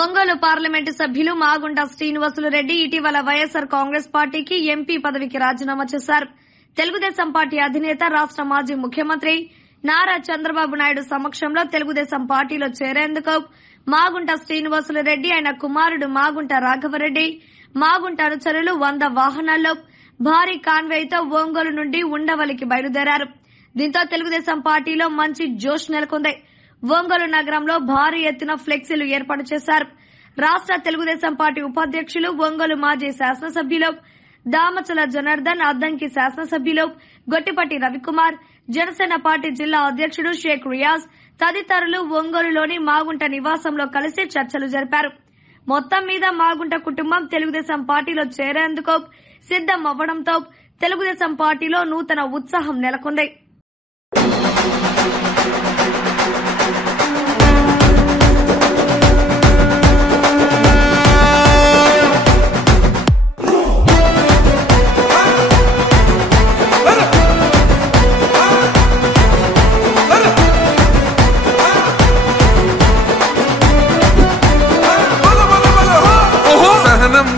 Ongole parliament సభ్యులు మాగుంట శ్రీనివాసులు రెడ్డి ఇటీవల వైఎస్సార్ కాంగ్రెస్ పార్టీకి ఎంపీ పదవికి రాజీనామా చేశారు. తెలుగుదేశం పార్టీ అధినేత రాష్ట మాజీ ముఖ్యమంత్రి నారా చంద్రబాబు నాయుడు సమక్షంలో తెలుగుదేశం పార్టీలో చేరేందుకు మాగుంట శ్రీనివాసులు రెడ్డి, ఆయన కుమారుడు మాగుంట రాఘవరెడ్డి, మాగుంట అనుచరులు 100 వాహనాల్లో భారీ కాన్వేయ్తో ఒంగోలు నుండి ఉండవల్లికి బయలుదేరారు. దీంతో తెలుగుదేశం పార్టీలో మంచి జోష్ నెలకొంది. ఒంగోలు నగరంలో భారీ ఎత్తున ఫ్లెక్సీలు ఏర్పాటు చేశారు. రాష్ట తెలుగుదేశం పార్టీ ఉపాధ్యక్షులు, ఒంగోలు మాజీ శాసనసభ్యులు దామచల జనార్దన్, అద్దంకి శాసనసభ్యులు గొట్టిపట్టి రవికుమార్, జనసేన పార్టీ జిల్లా అధ్యక్షుడు షేక్ రియాజ్ తదితరులు ఒంగోలులోని మాగుంట నివాసంలో కలిసి చర్చలు జరిపారు. మొత్తం మీద మాగుంట కుటుంబం తెలుగుదేశం పార్టీలో చేరేందుకు సిద్దం అవ్వడంతో తెలుగుదేశం పార్టీలో నూతన ఉత్సాహం నెలకొంది.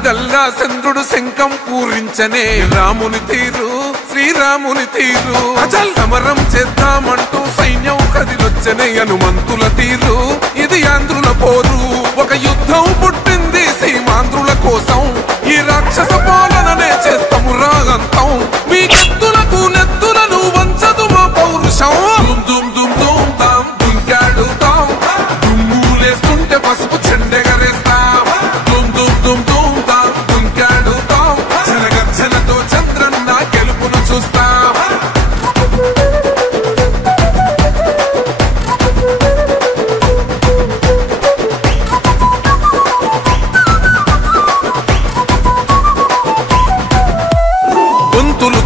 గల్లా చంద్రుడు శంఖం పూరించనే రాముని తీరు, శ్రీరాముని తీరు. అచల్ సమరం చేద్దామంటూ సైన్యం కదిలొచ్చనే హనుమంతుల తీరు. ఇది ఆంధ్రుల పోరు, ఒక యుద్ధం పుట్టింది సీమాంధ్రుల కోసం. ఈ రాక్షస పాలననే చేస్తాము రాగంతం. మీ కత్తులకు నెత్తులను వంచదు మా పౌరుషం. దుమ్ దుమ్ దుమ్ దుమ్ తాం దుంకాడుతాం, దుమ్ములేస్తుంటే పసుపు చెండెగరేస్తాం. దుమ్ దుమ్ దుమ్ దుమ్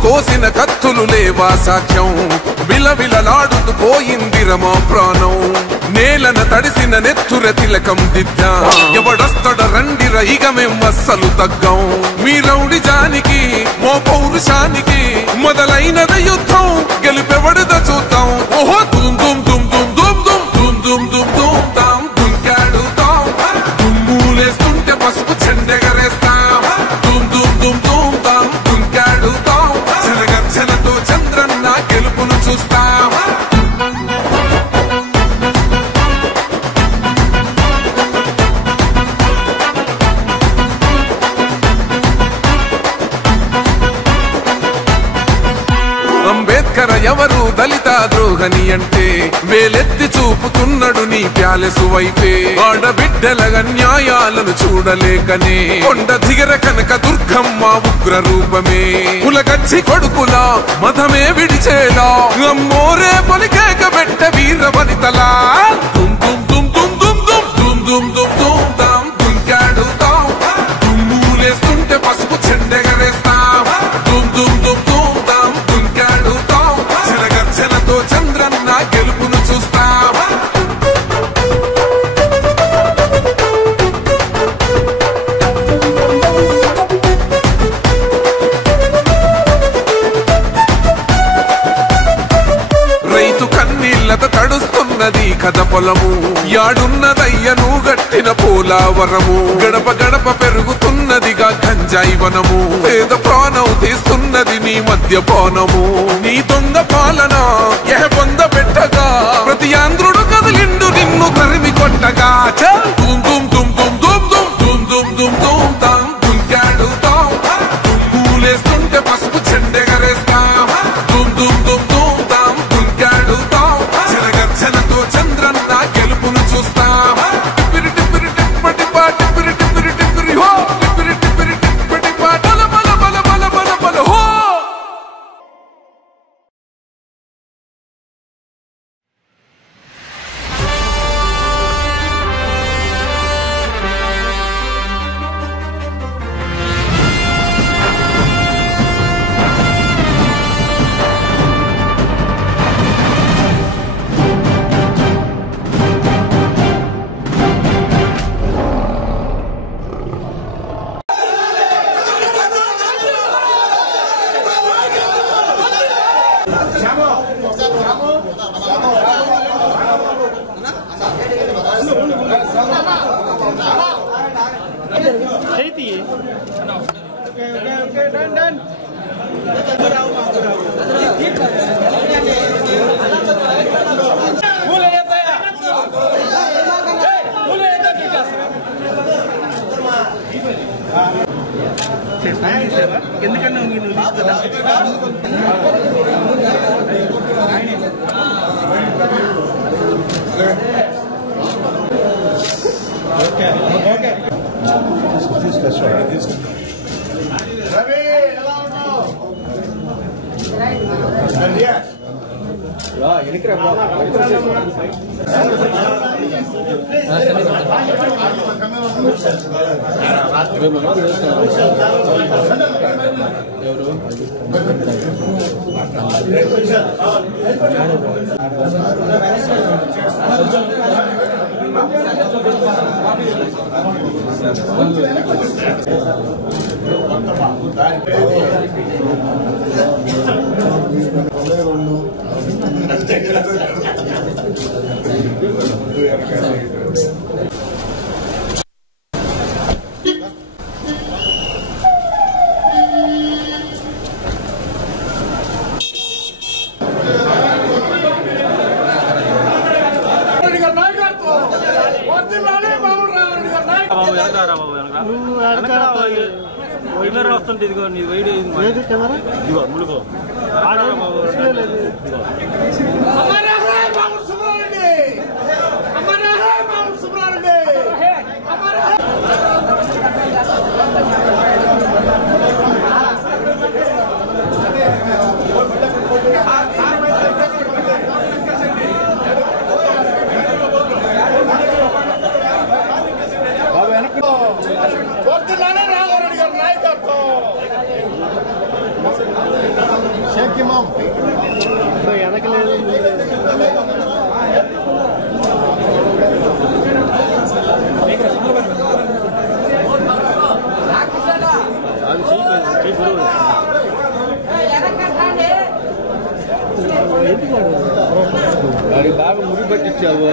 కోసిన కత్తులు లేవా సాక్ష్యం, విలవిలలాడుతూ పోయింది రమా ప్రాణం. నేలన తడిసిన నెత్తుర తిలకం దిద్దా, ఎవడొస్తడ రండిర ఇక మేం అస్సలు తగ్గం. మీ రౌడి జానికి మో పౌరుషానికి మొదలైనద యుద్ధం, గెలుపెవడద చూద్దాం. ఓహో దుమ్ దుమ్ దుమ్ దుమ్ దుమ్ దుమ్ దుమ్ దుమ్ దుమ్ దుమ్ తాం దుంకాడుతాం, దుమ్ములేస్తుంటే పసుపు చెండెగరేస్తాం. దుమ్ దుమ్ దుమ్ దుమ్ తాం దుంకాడుతాం, గర్జనతో చంద్రన్న గెలుపును చూస్తాం. అంబేద్కర్ ఎవరు దళిత ద్రోహని అంటే వేలెత్తి చూపుతున్నాడు నీ ప్యాలెసు వైపే. ఆడబిడ్డల న్యాయాలను చూడలేకనే కొండ దిగర కనక దుర్గమ్మ ఉగ్ర రూపమే. కులగచ్చి కొడుకులా మతమే విడిచేలా అమ్మోరే పలికేక పెట్ట వీర వనితలా. దుమ్ దుమ్ దుమ్ దుమ్ దుమ్ దుమ్ దుమ్ దుమ్ దుమ్ దుమ్ తాం దుంకాడుతాం, దుమ్ములేస్తుంటే పసుపు చెండెగరేస్తాం. దుమ్ దుమ్ దుమ్ దుమ్ తాం దుంకాడుతాం, గర్జనతో చంద్రన్న గెలుపును చూస్తాం. రైతు కన్నీళ్లతో తడుస్తున్నది కథ పొలము, యాడున్నదయ్యను గట్టిన పోలావరము. గడప గడప పెరుగుతున్నదిగా గంజాయి వనము, పేద ప్రాణం తీస్తున్నది నీ మద్యపానము. నీ దొంగ పాలన పొంద పెట్టగా ప్రతి ఆంధ్రుడు కదిలిండు నిన్ను తరిమి కొట్టగా. దుమ్ దుమ్ దుమ్ దుమ్ దుమ్ దుమ్ దుమ్ దుమ్ దుమ్ దుమ్ తాం దుంకాడుతాం, దుమ్ములేస్తుంటే పసుపు చెండెగరేస్తాం. దుమ్ దుమ్ దుమ్ దుమ్ తాం దుంకాడుతాం, గర్జనతో చంద్రన్న గెలుపును చూస్తాం. టిప్పిరి టిప్పిరి టిప్పటి పాట టిప్పిరి టిప్పిరి టిప్పిరి హో, టిప్పిరి టిప్పిరి టిప్పటి పాట బల బల బల బల బల బల హో. వస్తుంటే ఇదిగో నీ వీడియో ఇదిగో ములుగో బాగా మురి పట్టించావు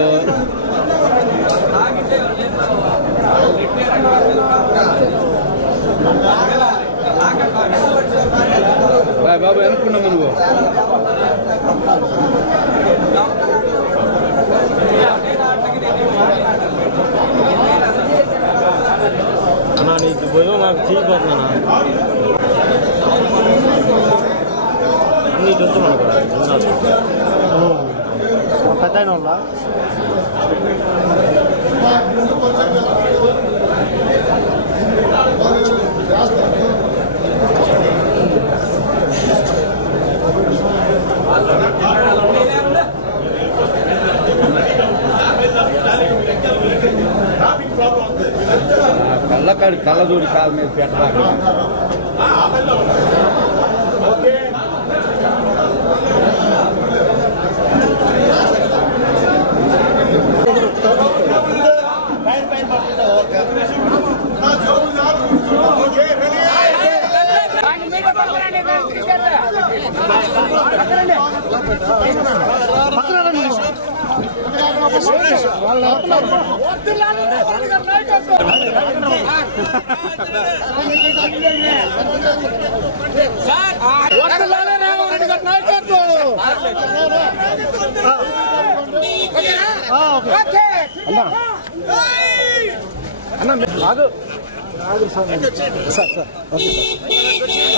బాబు అనుకున్నాము నువ్వు అన్నా నీకు పోయో నాకు చేయబోతున్నా అన్నీ చెప్తున్నాను పెద్ద ఉందా కళ్ళకాడి కళ్ళజోడి కాలు మీద పెట్టాలి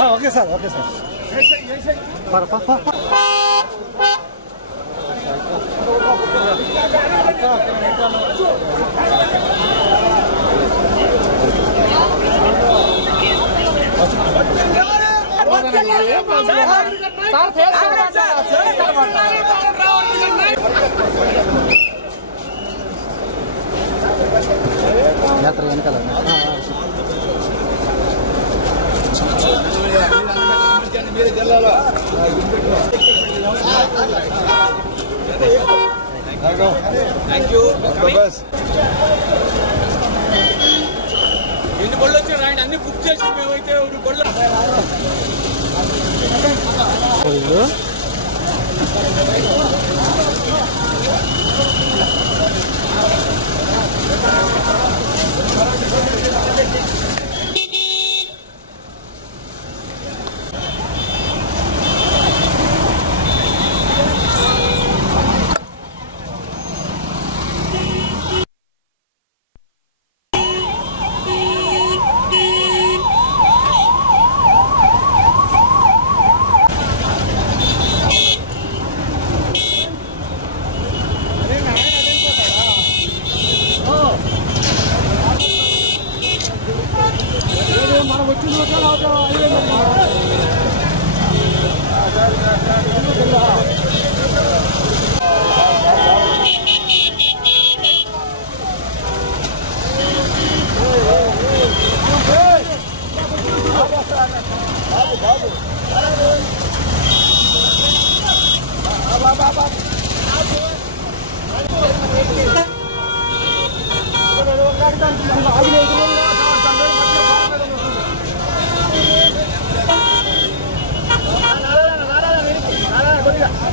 ఓకే సార్ ఓకే సార్ యాత్ర వెనకాల థ్యాంక్ యూ ఎన్ని బళ్ళు వచ్చారు ఆయన అన్ని బుక్ చేసి మేమైతే బళ్ళు వెనకాల